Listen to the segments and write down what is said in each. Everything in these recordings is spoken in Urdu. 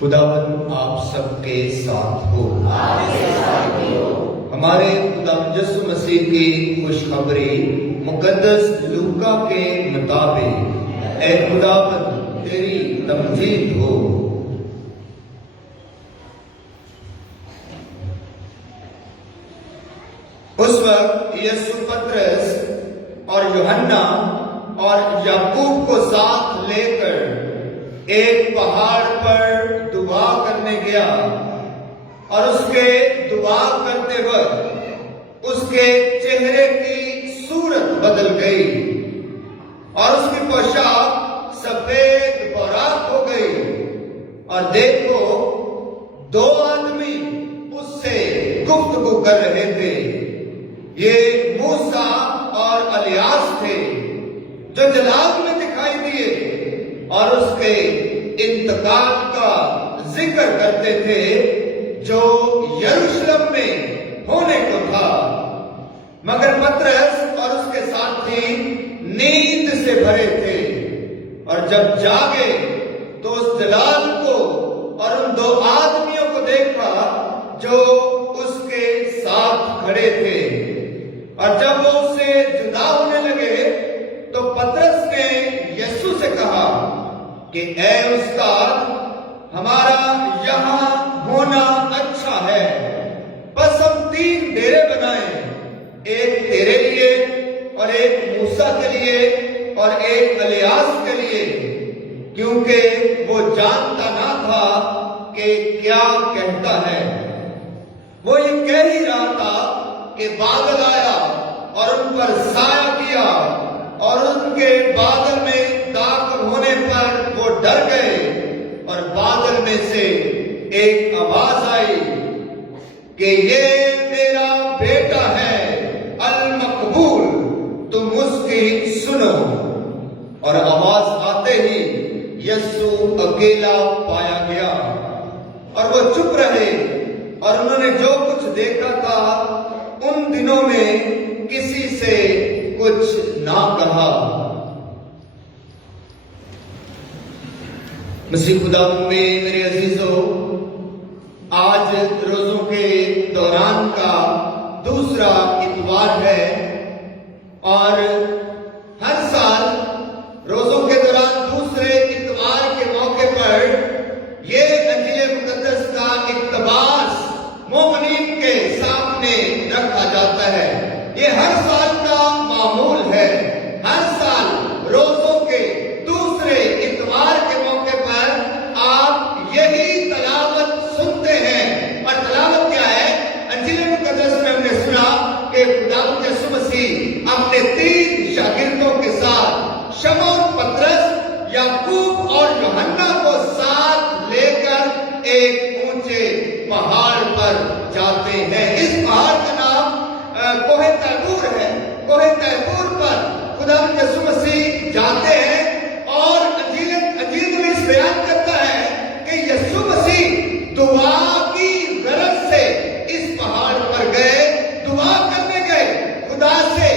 خداوند آپ سب کے ساتھ ہو۔ ہمارے خدا یسوع مسیح کی خوشخبری مقدس لوکا کے مطابق اے خداوند تیری تمجید ہو۔ اس وقت یسوع پطرس اور یوحنا اور یعقوب کو ساتھ لے کر ایک پہاڑ پر دعا کرنے گیا، اور اس کے دعا کرتے وقت اس کے چہرے کی صورت بدل گئی اور اس کی پوشاک سفید براق ہو گئی، اور دیکھو دو آدمی اس سے گفتگو کر رہے تھے۔ یہ موسیٰ اور الیاس تھے جو جلال میں دکھائی دیے اور اس کے انتقال کا ذکر کرتے تھے جو یروشلم میں ہونے کو تھا، مگر پطرس اور اس کے ساتھی نیند سے بھرے تھے، اور جب جاگے تو اس جلال کو اور ان دو آدمیوں کو دیکھا جو اس کے ساتھ کھڑے تھے، اور جب وہ اس سے جدا ہونے لگے تو پطرس نے یسوع سے کہا کہ اے استاد، ہمارا یہاں ہونا اچھا ہے، بس ہم 3 ڈیرے بنائیں، ایک تیرے لیے اور ایک موسیٰ کے لیے اور ایک الیاس کے لیے، کیونکہ وہ جانتا نہ تھا کہ کیا کہتا ہے۔ وہ یہ کہہ ہی رہا تھا کہ بادل آیا اور ان پر سایہ کیا، اور ان کے بادل میں داخل ہونے پر وہ ڈر گئے، اور بادل میں سے ایک آواز آئی کہ یہ میرا بیٹا ہے المقبول، تم اس کی سنو۔ اور آواز آتے ہی یسوع اکیلا پایا گیا، اور وہ چپ رہے، اور انہوں نے جو کچھ دیکھا تھا ان دنوں میں کسی سے کچھ نہ کہا۔ مسیح خدا میں میرے عزیزو، آج روزوں کے دوران کا دوسرا اتوار ہے، اور ہر سال روزوں کے دوران دوسرے اتوار کے موقع پر یہ انجیل مقدس کا اقتباس مومنین کے سامنے رکھا جاتا ہے۔ یہ ہر سال کا معمول ہے۔ ہر سال روزوں کے دوسرے اتوار کے موقع پر آپ یہی تلاوت سنتے ہیں، اور تلاوت کیا ہے؟ انجیل مقدس میں ہم نے سنا کہ خداوند یسوع مسیح اپنے 3 شاگردوں کے ساتھ شمعون، پطرس، یعقوب اور یوحنا کو ساتھ لے کر ایک اونچے پہاڑ پر جاتے ہیں۔ اس پہاڑ کا نام کوہ طیبور ہے۔ کوہ طیبور پر خداوند یسوع مسیح جاتے ہیں، اور انجیل میں اس بیان کرتا ہے کہ یسوع مسیح دعا کی غرض سے اس پہاڑ پر گئے، دعا کرنے گئے، خدا سے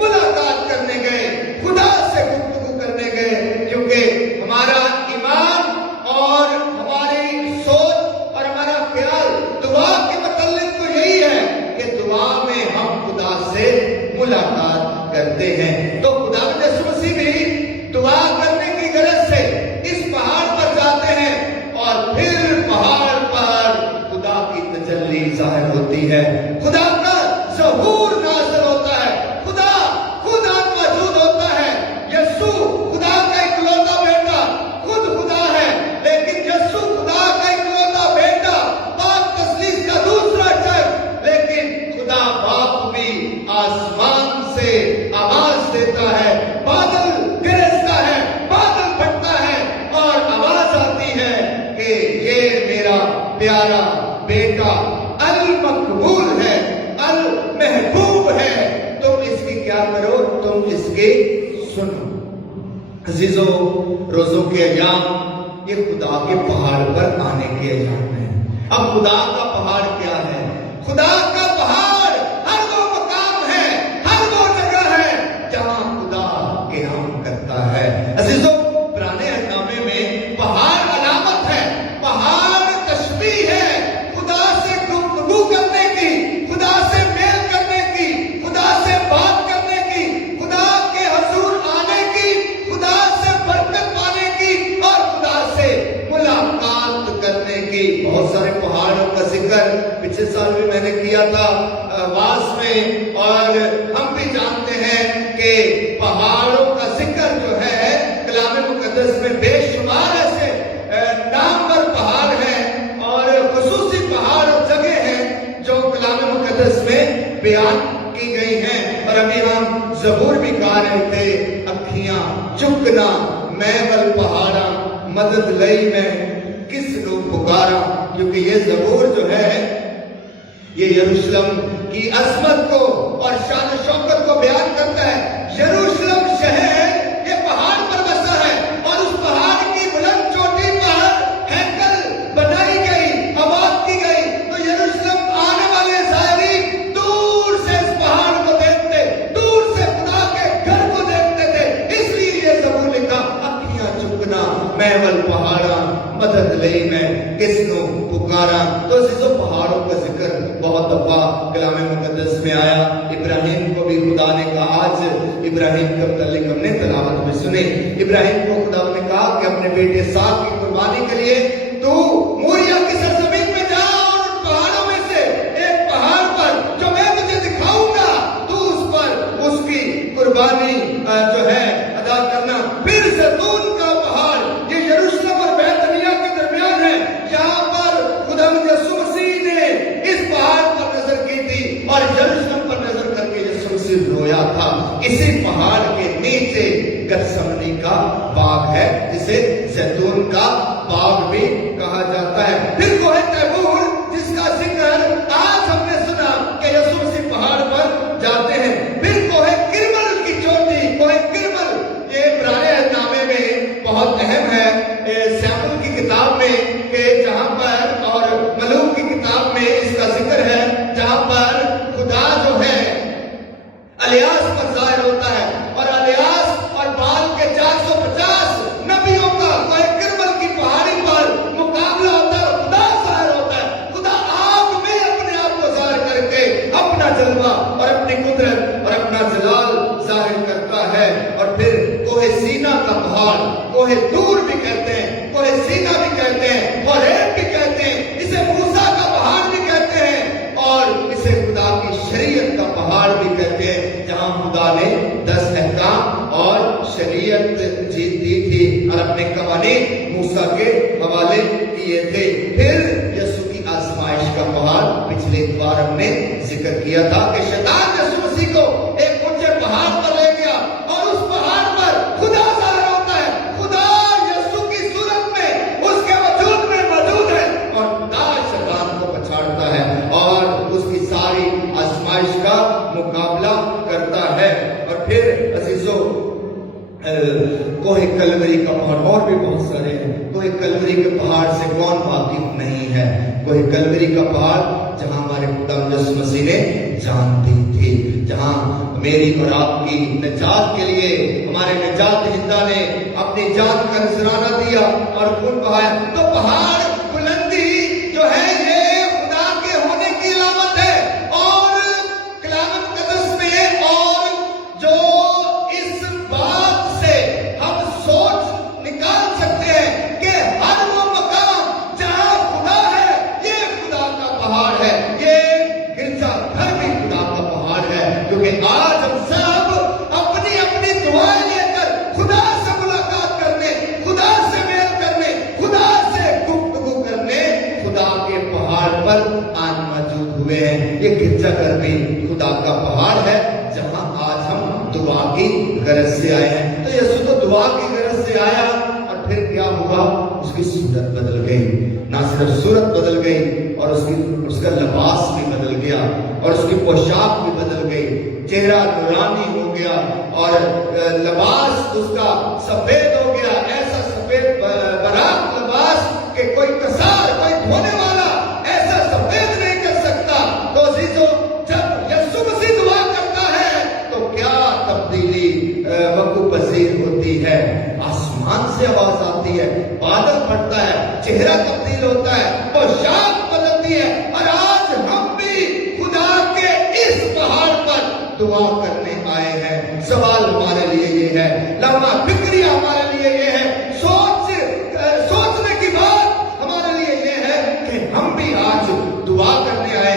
ملاقات کرنے گئے، خدا سے گفتگو کرنے گئے، کیونکہ ہمارا ایمان اور ہماری سوچ اور ہمارا خیال دعا کے متعلق تو یہی ہے کہ دعا میں ہم خدا سے ملاقات کرتے ہیں۔ تو خداوند یسوع مسیح بھی دعا کرنے کی غرض سے اس پہاڑ پر جاتے ہیں، اور پھر پہاڑ پر خدا کی تجلی ظاہر ہوتی ہے، خدا کا ظہور نازل ہوتا ہے، خدا موجود ہوتا ہے۔ یسوع خدا کا اکلوتا بیٹا خود خدا ہے، لیکن یسوع خدا کا اکلوتا بیٹا، پاک تثلیث کا دوسرا شخص، لیکن خدا باپ بھی آسمان سے آواز دیتا ہے، بادل گرجتا ہے، بادل پھٹتا ہے، اور آواز آتی ہے کہ یہ میرا پیارا بیٹا المقبول ہے، المحبوب ہے، تم اس کی کیا کرو؟ تم اس کے سنو۔ عزیزو، روزوں کے ایام یہ خدا کے پہاڑ پر آنے کے ایام ہیں۔ اب خدا کا پہاڑ کیا ہے؟ خدا کا پہاڑ ہر وہ مقام ہے، ہر وہ جگہ ہے جہاں خدا قیام کرتا ہے۔ عزیزو، پرانے اہل نامے میں پہاڑ علامت ہے، پہاڑ پچھلے سال بھی میں نے کیا تھا واس میں، اور ہم بھی جانتے ہیں کہ پہاڑوں کا ذکر جو ہے کلام مقدس میں بے شمار ایسے نامور پہاڑ ہیں اور خصوصی پہاڑ اور جگہ ہیں جو کلام مقدس میں بیان کی گئی ہیں۔ اور ابھی ہم زبور بھی گا رہے تھے، اکھیاں چکنا میں ول پہاڑا مدد لئی میں کس نو پکارا، کیونکہ یہ زبور جو ہے یہ یروشلم کی عظمت کو اور شان و شوکت کو بیان کرتا ہے۔ یروشلم شہر یہ پہاڑ پر بسا ہے اور اس پہاڑ کی بلند چوٹی پر ہیکل بنائی گئی، آباد کی گئی، تو یروشلم آنے والے زائرین دور سے اس پہاڑ کو دیکھتے، دور سے خدا کے گھر کو دیکھتے تھے۔ اس لیے یہ زبور لکھا، اکھیاں چکنا میں ول پہاڑا مدد لئی میں کس نو پکارا۔ تو عزیزو پہاڑوں کا ذکر بہت دفعہ کلام مقدس میں آیا۔ ابراہیم کو بھی خدا نے کہا، آج ابراہیم کے متعلق ہم نے تلاوت میں سنے، ابراہیم کو خدا نے کہا کہ اپنے بیٹے اسحاق کی قربانی کے لیے تو موریا کی سرزمین میں جا اور ان پہاڑوں میں سے ایک پہاڑ پر جو میں تجھے دکھاؤں گا تو اس پر اس کی قربانی جو ہے ادا کرنا۔ پھر زیتون کا پہاڑ یہ یروشلم اور بیت عنیہ کے درمیان ہے، جہاں پر خدا یسوع مسیح نے اس پہاڑ پر نظر کی تھی اور یروشلم پر نظر کر کے یسوع مسیح رویا تھا۔ اسی پہاڑ کے نیچے گتسمنی کا باغ ہے، جسے زیتون کا باغ بھی کہا جاتا ہے۔ پھر کوہ طیبور جس کا ذکر آج ہم نے سنا کہ یسوع مسیح پہاڑ پر جاتے ہیں۔ پھر کوہ کرمل کی چوٹی، کوہ کرمل یہ عبرانی نامے میں بہت اہم ہے، سیموئیل کی کتاب میں کہ جہاں پر اور ملوک کی کتاب میں اس کا ذکر ہے، جہاں پر خدا جو ہے الیاس پر ظاہر ہوتا ہے اور الیاس اور بال کے 450 نبیوں کا کوہ کرمل کی پہاڑی پر مقابلہ ہوتا ہے، خدا ظاہر ہوتا ہے، خدا آگ میں اپنے آپ کو ظاہر کر کے اپنا جلوہ اور اپنی قدرت اور اپنا جلال ظاہر کرتا ہے۔ اور پھر کوہ سینا کا پہاڑ، کوہ دور بھی کہتے ہیں، کوہ سینا بھی کہتے ہیں، ہوریب بھی کہتے ہیں، اسے موسیٰ کا پہاڑ بھی کہتے ہیں اور اسے خدا کی شریعت کا پہاڑ بھی کہتے ہیں، جہاں خدا نے 10 احکام اور شریعت جیت دی تھی اور اپنے قوانین موسیٰ کے حوالے کیے تھے۔ پھر یسوع کی آزمائش کا پہاڑ پچھلے بار ہم نے ذکر کیا تھا کہ شیطان یسوع مسیح کو ایک اونچے پہاڑ پر لے گیا اور اس پہاڑ پر خدا ظاہر ہوتا ہے، خدا یسوع کی صورت میں اس کے وجود میں موجود ہے اور خدا شیطان کو پچھاڑتا ہے اور اس کی ساری آزمائش کا مقابلہ کرتا ہے۔ اور پھر عزیزو کوہ کلوری کا پہاڑ، اور بھی بہت سارے ہیں۔ کوہ کلوری کے پہاڑ سے کون واقف نہیں ہے؟ کوہ کلوری کا پہاڑ جہاں ہمارے خدا یسوع مسیح نے جان دی تھی، جہاں میری اور آپ کی نجات کے لیے ہمارے نجات دہندہ نے اپنی جان کا نذرانہ دیا اور خون بہایا۔ تو پہاڑ بلندی جو ہے یہ خدا کے ہونے کی علامت ہے، اور کلام مقدس میں اور جو اس بات سے ہم سوچ نکال سکتے ہیں کہ ہر وہ مقام جہاں خدا ہے یہ خدا کا پہاڑ ہے، یہ گرجا گھر بھی خدا کا پہاڑ ہے، کیونکہ آج ہم سب اپنی اپنی دعائیں لے کر خدا سے ملاقات کرنے، خدا سے میل کرنے، خدا سے گفتگو کرنے خدا کے پہاڑ پر آن موجود ہوئے ہیں۔ یہ گرجا گھر بھی خدا کا پہاڑ ہے جہاں آج ہم دعا کی غرض سے آئے ہیں۔ تو یسوع تو دعا کی غرض سے آیا اور پھر کیا ہوا؟ اس کی صورت بدل گئی، نہ صرف صورت بدل گئی اور اس کا لباس بھی بدل گیا اور اس کی پوشاک بھی بدل گئی، چہرہ نورانی ہو گیا اور لباس اس کا سفید ہو گیا، ایسا سفید براق لباس کہ کوئی کسار، کوئی دھونے والا ایسا سفید نہیں کر سکتا۔ تو عزیزو جب یسوع مسیح دعا کرتا ہے تو کیا تبدیلی وقوع پذیر ہوتی ہے؟ آسمان سے آواز آتی ہے، بادل پھٹتا ہے، چہرہ تبدیل ہوتا ہے، پوشاک بدلتی ہے، اور آج ہم بھی خدا کے اس پہاڑ پر دعا کرنے آئے ہیں۔ سوال ہمارے لیے یہ ہے، لمحہ فکری ہمارے لیے یہ ہے، سوچنے کی بات ہمارے لیے یہ ہے کہ ہم بھی آج دعا کرنے آئے